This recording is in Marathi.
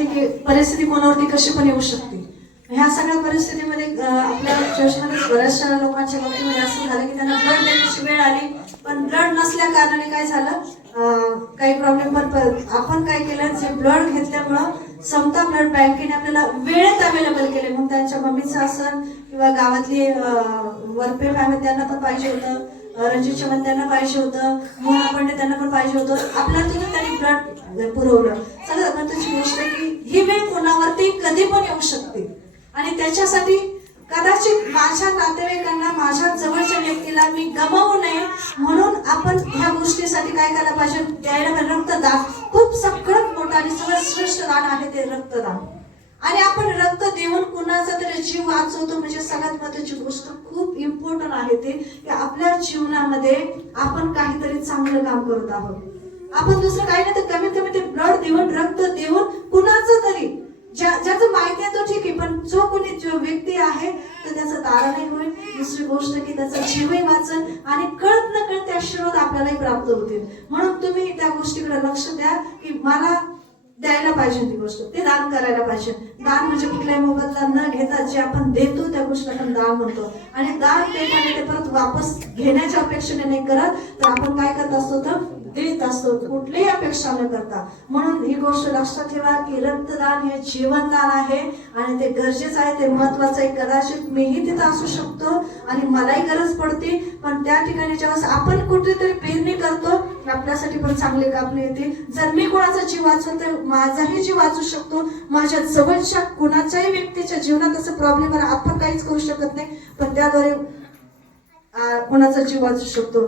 येते की परिस्थिती कोणावरती कशी पण येऊ शकते. ह्या सगळ्या परिस्थितीमध्ये आपल्या चर्चमध्ये बऱ्याचशा लोकांच्या बाबतीमध्ये असं झालं की त्यांना ब्लड देण्याची वेळ आली, पण ब्लड नसल्या कारणाने काय झालं, काही प्रॉब्लेम. पण आपण काय केलं, जे ब्लड घेतल्यामुळं समता ब्लड बँकेने आपल्याला वेळेत अवेलेबल केले. मग त्यांच्या मम्मीचं असन किंवा गावातली वरपे फॅमिली त्यांना पण पाहिजे होतं, रणजित चव्हाण त्यांना पाहिजे होतं, मोहन पंडित त्यांना पण पाहिजे होतं. आपल्याला त्यांनी ब्लड पुरवलं. सगळ्यात महत्त्वाची गोष्ट आहे की ही वेळ कोणावरती कधी पण येऊ शकते आणि त्याच्यासाठी कदाचित माझ्या नातेवाईकांना, माझ्या जवळच्या व्यक्तीला मी गमावू नये म्हणून आपण ह्या गोष्टीसाठी काय करायला पाहिजे, द्यायला पाहिजे. रक्तदान खूप सगळ्यात मोठं आणि सगळ्यात श्रेष्ठ दान आहे ते रक्तदान. आणि आपण रक्त देऊन कुणाचा तरी जीव वाचवतो म्हणजे सगळ्यात महत्त्वाची गोष्ट खूप इम्पॉर्टंट आहे ते की आपल्या जीवनामध्ये आपण काहीतरी चांगलं काम करत आहोत. आपण दुसरं काही नाही तर कमीत कमी ते ब्लड देऊन, रक्त देऊन कुणाचं तरी ज्याचं माहिती आहे तो ठीक आहे, पण जो कोणी जो व्यक्ती आहे तर त्याचं तारण नाही होईल. दुसरी गोष्ट की त्याचा जीवही वाचन आणि कळत न कळत ते आशीर्वाद आपल्यालाही प्राप्त होतील. म्हणून तुम्ही त्या गोष्टीकडे लक्ष द्या की मला द्यायला पाहिजे ती गोष्ट, ते दान करायला पाहिजे. दान म्हणजे कुठल्याही मोबदला न घेता जे आपण देतो त्या गोष्टीला आपण दान म्हणतो. आणि दान देताना ते परत वापस घेण्याच्या अपेक्षेने नाही करत, तर आपण काय करत असतो तर देत असतो, कुठलीही अपेक्षा न करता. म्हणून ही गोष्ट लक्षात ठेवा की रक्तदान हे जीवनदान आहे आणि ते गरजेचं आहे, ते महत्वाचं आहे. कदाचित मीही तिथं असू शकतो आणि मलाही गरज पडते, पण त्या ठिकाणी जेव्हा आपण कुठेतरी पेरणी करतो आपल्यासाठी पण चांगले कापले येते. जर मी कोणाचा जीव वाचवतो तर माझाही जीव वाचू शकतो. माझ्या जवळच्या कुणाच्याही व्यक्तीच्या जीवनात असं प्रॉब्लेम आहे, आपण काहीच करू शकत नाही, पण त्याद्वारे कोणाचा जीव वाचू शकतो.